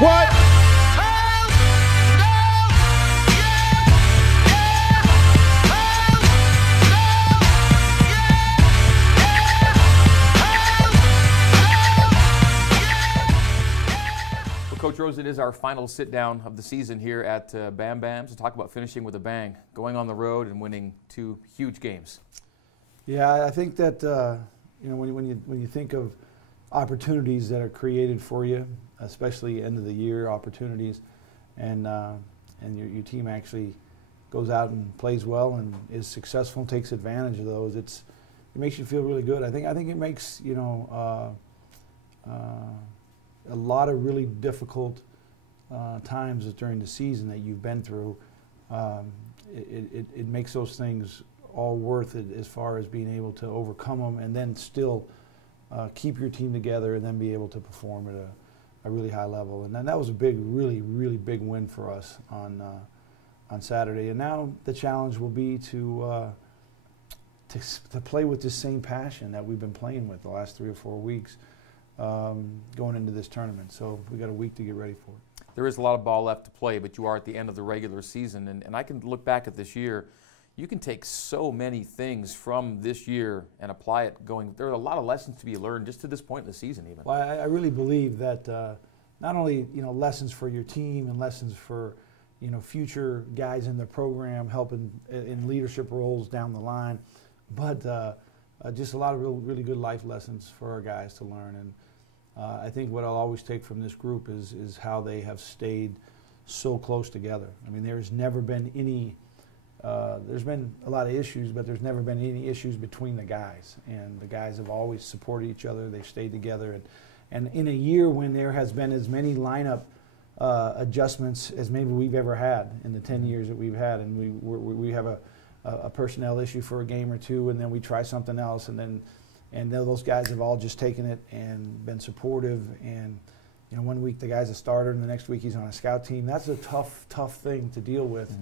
What? Coach Rose, it is our final sit-down of the season here at Bam Bam's to talk about finishing with a bang, going on the road and winning 2 huge games. Yeah, I think that when you think of opportunities that are created for you, especially end of the year opportunities, and your team actually goes out and plays well and is successful and takes advantage of those, it makes you feel really good. I think it makes a lot of really difficult times during the season that you've been through. It makes those things all worth it as far as being able to overcome them and then still keep your team together and then be able to perform at a really high level. And then that was a really big win for us on Saturday. And now the challenge will be to play with the same passion that we've been playing with the last 3 or 4 weeks. Going into this tournament. So we got a week to get ready for it. There is a lot of ball left to play, but you are at the end of the regular season. And I can look back at this year. You can take so many things from this year and apply it going. There are a lot of lessons to be learned just to this point in the season even. Well, I really believe that not only lessons for your team and lessons for future guys in the program helping in leadership roles down the line, but just a lot of really good life lessons for our guys to learn. And I think what I'll always take from this group is how they have stayed so close together. I mean, there's never been any, there's been a lot of issues, but there's never been any issues between the guys. And the guys have always supported each other. They've stayed together. And in a year when there has been as many lineup adjustments as maybe we've ever had in the 10 years that we've had, and we have a personnel issue for a game or two, and then we try something else, and those guys have all just taken it and been supportive. And 1 week the guy's a starter, and the next week he's on a scout team. That's a tough thing to deal with,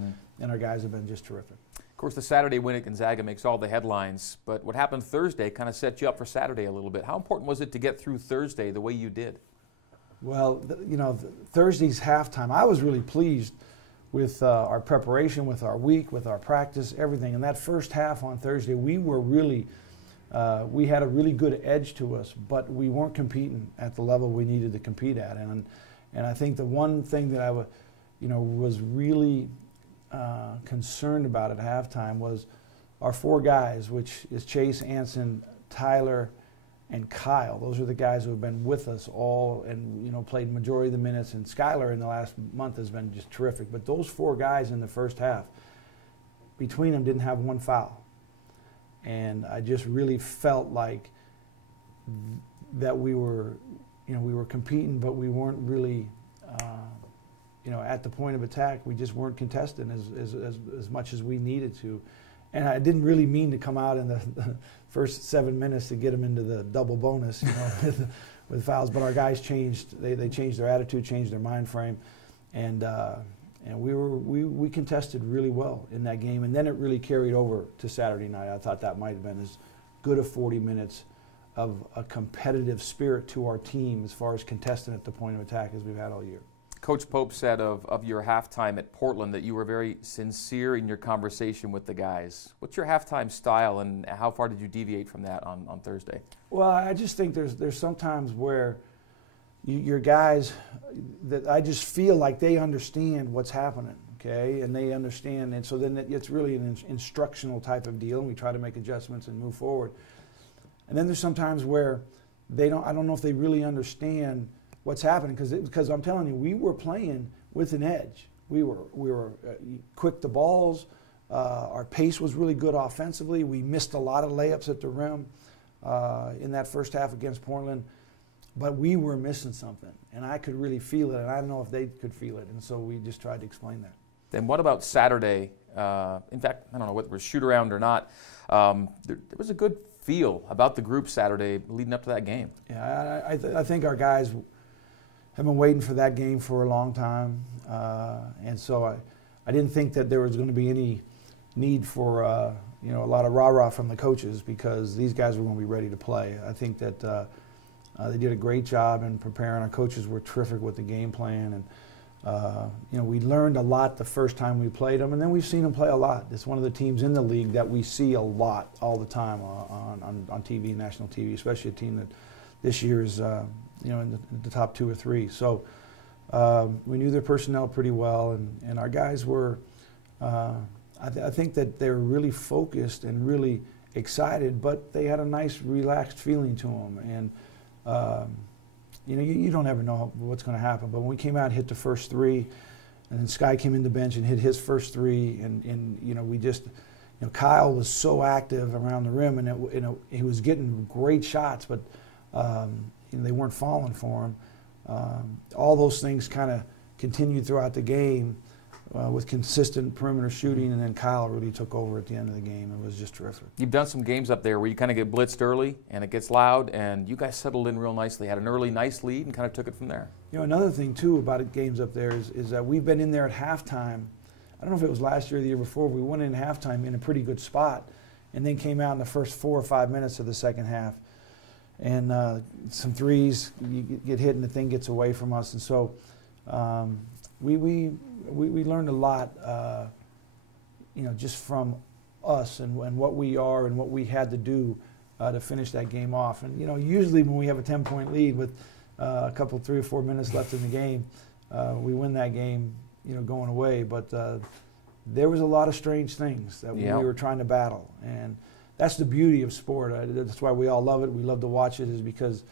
and our guys have been just terrific. Of course, the Saturday win at Gonzaga makes all the headlines, but what happened Thursday kind of set you up for Saturday a little bit. How important was it to get through Thursday the way you did? Well, Thursday's halftime, I was really pleased with our preparation, with our week, with our practice, everything. And that first half on Thursday, we were really, we had a really good edge to us, but we weren't competing at the level we needed to compete at. And I think the one thing that I was really concerned about at halftime was our 4 guys, which is Chase, Anson, Tyler, and Kyle. Those are the guys who have been with us all and played majority of the minutes, and Skylar in the last month has been just terrific. But those 4 guys in the first half, between them, didn't have 1 foul. And I just really felt like that we were competing, but we weren't really at the point of attack. We just weren't contesting as much as we needed to. And I didn't really mean to come out in the first 7 minutes to get them into the double bonus, with fouls. But our guys changed. They changed their attitude, changed their mind frame, and we contested really well in that game. And then it really carried over to Saturday night. I thought that might have been as good a 40 minutes of a competitive spirit to our team as far as contesting at the point of attack as we've had all year. Coach Pope said of your halftime at Portland that you were very sincere in your conversation with the guys. What's your halftime style, and how far did you deviate from that on Thursday? Well, I just think there's sometimes where your guys, that I just feel like they understand what's happening, okay, and they understand, and so then it's really an instructional type of deal, and we try to make adjustments and move forward. And then there's sometimes where I don't know if they really understand what's happening, because I'm telling you, we were playing with an edge. We were quick to balls. Our pace was really good offensively. We missed a lot of layups at the rim in that first half against Portland, but we were missing something, and I could really feel it, and I don't know if they could feel it, and so we just tried to explain that. Then what about Saturday? In fact, I don't know whether it was shoot around or not. There was a good feel about the group Saturday leading up to that game. Yeah, I think our guys have been waiting for that game for a long time, and so I didn't think that there was going to be any need for a lot of rah-rah from the coaches, because these guys were going to be ready to play. I think that They did a great job in preparing. Our coaches were terrific with the game plan, and we learned a lot the first time we played them, and then we've seen them play a lot. It's one of the teams in the league that we see a lot all the time on TV, national TV, especially a team that this year is in the top 2 or 3. So we knew their personnel pretty well, and our guys were. I think that they were really focused and really excited, but they had a nice, relaxed feeling to them. And you don't ever know what's going to happen. But when we came out and hit the first 3, and then Sky came in the bench and hit his first 3, and we just, Kyle was so active around the rim, and he was getting great shots, but they weren't falling for him. All those things kind of continued throughout the game. With consistent perimeter shooting, and then Kyle really took over at the end of the game. It was just terrific. You've done some games up there where you kind of get blitzed early and it gets loud, and you guys settled in real nicely, had an early nice lead, and kind of took it from there. Another thing too about games up there is that we've been in there at halftime. I don't know if it was last year or the year before. We went in halftime in a pretty good spot, and then came out in the first 4 or 5 minutes of the second half, and some threes you get hit and the thing gets away from us, and so we learned a lot, just from us and what we are and what we had to do to finish that game off. And usually when we have a 10-point lead with a couple 3 or 4 minutes left in the game, we win that game, going away. But there was a lot of strange things that we were trying to battle, and that's the beauty of sport. That's why we all love it. We love to watch it, is because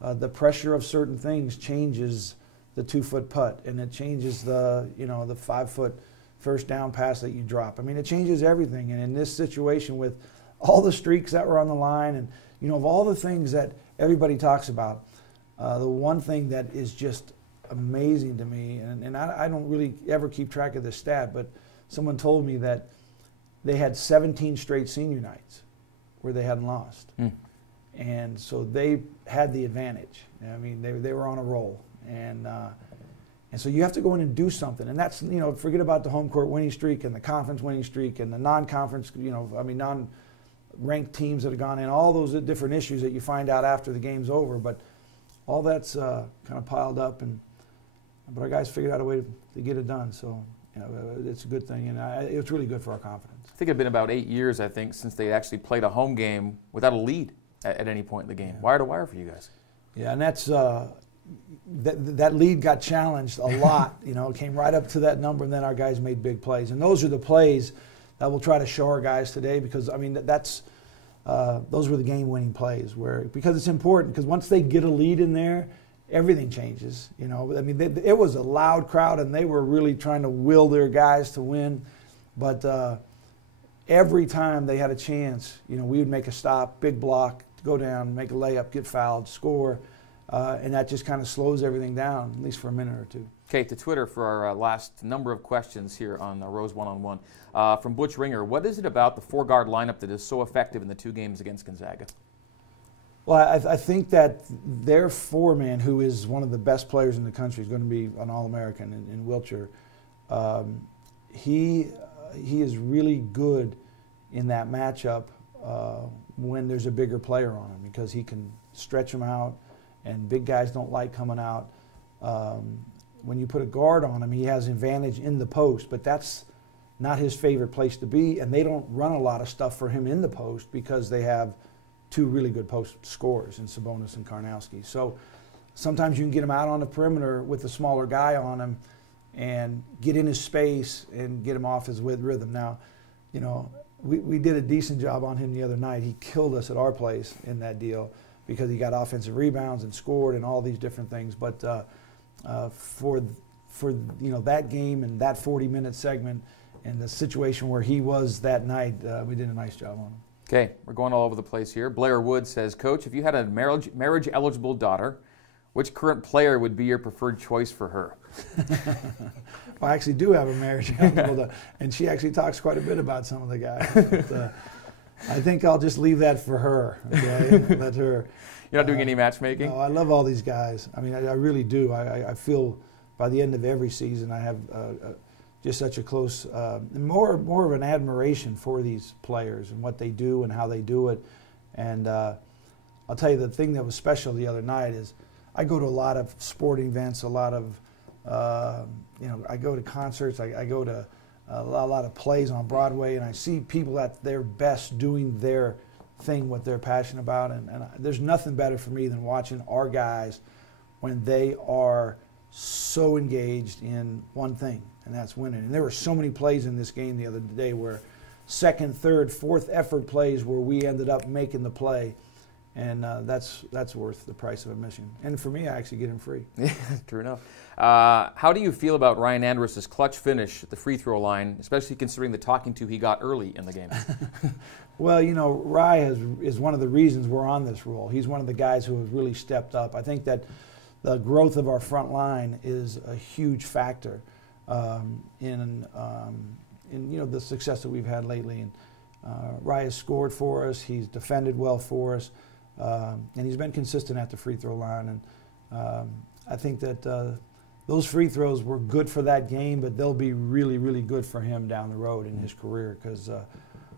the pressure of certain things changes the 2-foot putt, and it changes the 5-foot first down pass that you drop. I mean, it changes everything. And in this situation, with all the streaks that were on the line, and of all the things that everybody talks about, the one thing that is just amazing to me, and I don't really ever keep track of this stat, but someone told me that they had 17 straight senior nights where they hadn't lost. And so they had the advantage. I mean, they were on a roll. And so you have to go in and do something. And that's, forget about the home court winning streak and the conference winning streak and the non-conference, non-ranked teams that have gone in, all those different issues that you find out after the game's over. But all that's kind of piled up, but our guys figured out a way to get it done. So, it's a good thing, and it's really good for our confidence. I think it's been about 8 years, since they actually played a home game without a lead at any point in the game. Yeah. Wire to wire for you guys. Yeah, and that's that lead got challenged a lot. It came right up to that number, and then our guys made big plays. And those are the plays that we'll try to show our guys today, because those were the game-winning plays. Because it's important, because once they get a lead in there, everything changes. It was a loud crowd, and they were really trying to will their guys to win. But every time they had a chance, we would make a stop, big block, go down, make a layup, get fouled, score. And that just kind of slows everything down, at least for a minute or two. Okay, to Twitter for our last number of questions here on Rose One-on-One. From Butch Ringer, what is it about the 4-guard lineup that is so effective in the 2 games against Gonzaga? Well, I think that their 4-man, who is one of the best players in the country, is going to be an All-American in Wiltshire. He is really good in that matchup when there's a bigger player on him, because he can stretch him out. And big guys don't like coming out. When you put a guard on him, he has an advantage in the post, but that's not his favorite place to be, and they don't run a lot of stuff for him in the post because they have 2 really good post scorers in Sabonis and Karnowski. So sometimes you can get him out on the perimeter with a smaller guy on him and get in his space and get him off his rhythm. Now, we did a decent job on him the other night. He killed us at our place in that deal, because he got offensive rebounds and scored and all these different things. But for that game and that 40-minute segment and the situation where he was that night, we did a nice job on him. Okay, we're going all over the place here. Blair Wood says, Coach, if you had a marriage-eligible daughter, which current player would be your preferred choice for her? Well, I actually do have a marriage-eligible daughter, and she actually talks quite a bit about some of the guys. But, I think I'll just leave that for her. Okay? Let her. You're not doing any matchmaking? No, I love all these guys. I really do. I feel by the end of every season I have just such a close, more of an admiration for these players and what they do and how they do it. And I'll tell you the thing that was special the other night is I go to a lot of sporting events, a lot of, I go to concerts, I go to a lot of plays on Broadway, and I see people at their best doing their thing, what they're passionate about, and there's nothing better for me than watching our guys when they are so engaged in one thing, and that's winning. And there were so many plays in this game the other day where second, third, fourth effort plays where we ended up making the play, and that's worth the price of admission. And for me, I actually get him free. Yeah, true enough. How do you feel about Ryan Andrus' clutch finish at the free throw line, especially considering the talking to he got early in the game? Well, Rye is one of the reasons we're on this roll. He's one of the guys who has really stepped up. I think that the growth of our front line is a huge factor in the success that we've had lately. And Rye has scored for us. He's defended well for us, and he's been consistent at the free throw line. And I think that those free throws were good for that game, but they'll be really, really good for him down the road in his career because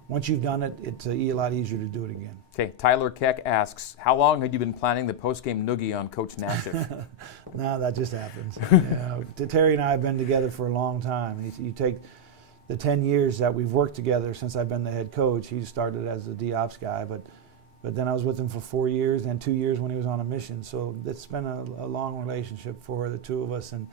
once you've done it, it's a lot easier to do it again. Okay, Tyler Keck asks, how long had you been planning the post-game noogie on Coach Nashif? No, that just happens. Terry and I have been together for a long time. You take the 10 years that we've worked together since I've been the head coach. He started as a D-Ops guy, but then I was with him for 4 years and 2 years when he was on a mission. So it's been a long relationship for the two of us, and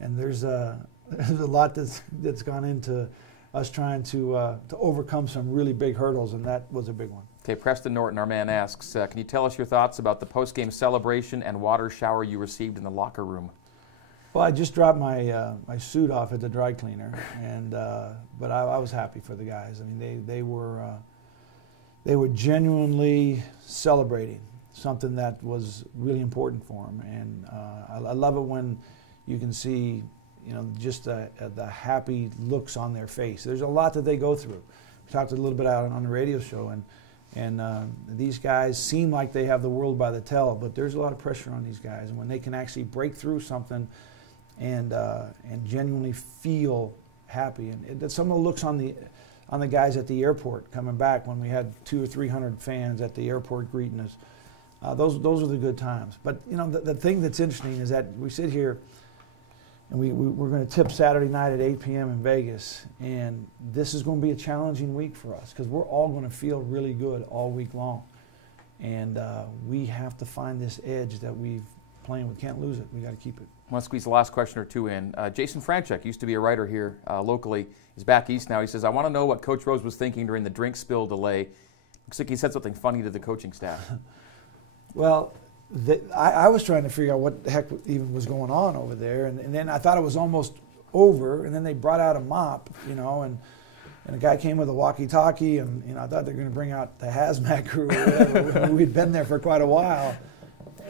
there's a lot that's gone into us trying to overcome some really big hurdles, and that was a big one. Okay, Preston Norton, our man, asks, can you tell us your thoughts about the post-game celebration and water shower you received in the locker room? Well, I just dropped my suit off at the dry cleaner, but I was happy for the guys. I mean, they were genuinely celebrating something that was really important for them, and I love it when you can see just the happy looks on their face. There's a lot that they go through. We talked a little bit out on the radio show, and these guys seem like they have the world by the tail, but there's a lot of pressure on these guys. And when they can actually break through something and genuinely feel happy, and some of the looks on the guys at the airport coming back when we had 200 or 300 fans at the airport greeting us, those are the good times. But the thing that's interesting is that we sit here. And we're going to tip Saturday night at 8 p.m. in Vegas. And this is going to be a challenging week for us because we're all going to feel really good all week long. And we have to find this edge that we've playing. We can't lose it. We got to keep it. I want to squeeze the last question or two in. Jason Franchuk used to be a writer here locally. He's back east now. He says, I want to know what Coach Rose was thinking during the Drinkspill delay. Looks like he said something funny to the coaching staff. Well, I was trying to figure out what the heck even was going on over there, and then I thought it was almost over, and then they brought out a mop, and a guy came with a walkie-talkie, and I thought they were going to bring out the hazmat crew or whatever. We'd been there for quite a while,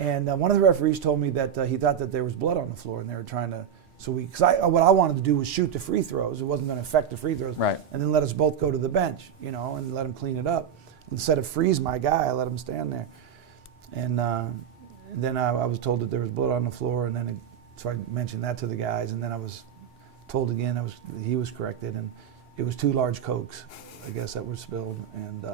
and one of the referees told me that he thought that there was blood on the floor, and they were trying to, what I wanted to do was shoot the free throws. It wasn't going to affect the free throws, right? And then let us both go to the bench, and let him clean it up. Instead of freeze my guy, I let him stand there, and then I was told that there was blood on the floor, and then so I mentioned that to the guys, and then I was told again he was corrected, and it was 2 large Cokes, I guess, that were spilled. And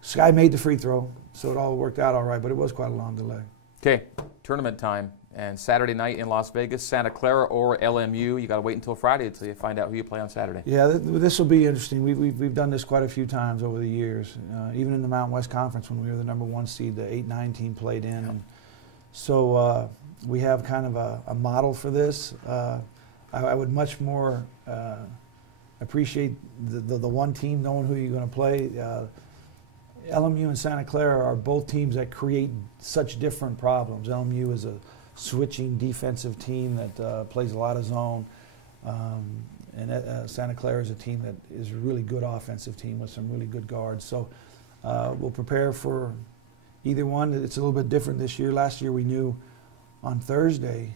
Sky made the free throw, so it all worked out all right, but it was quite a long delay. Okay, tournament time, and Saturday night in Las Vegas, Santa Clara or LMU. You got to wait until Friday until you find out who you play on Saturday. Yeah, this will be interesting. We've done this quite a few times over the years. Even in the Mountain West Conference when we were the #1 seed, the 8-9 team played in. And so we have kind of a model for this. I would much more appreciate the one team knowing who you're going to play. LMU and Santa Clara are both teams that create such different problems. LMU is a switching defensive team that plays a lot of zone, and Santa Clara is a team that is a really good offensive team with some really good guards. So we'll prepare for either one. It's a little bit different this year. Last year we knew on Thursday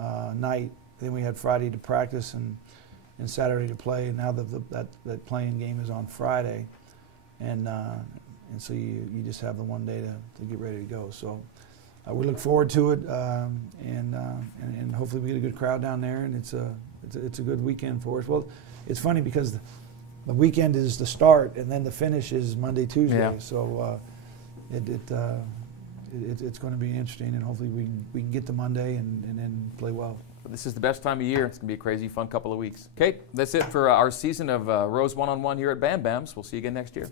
night, then we had Friday to practice and Saturday to play, and now that playing game is on Friday, and so you just have the one day to get ready to go. So we look forward to it, and hopefully we get a good crowd down there, and it's a good weekend for us. Well, it's funny because the weekend is the start, and then the finish is Monday, Tuesday. Yeah. So it's going to be interesting, and hopefully we can get to Monday and then play well. This is the best time of year. It's going to be a crazy, fun couple of weeks. Okay, that's it for our season of Rose One-on-One here at Bam Bams. We'll see you again next year.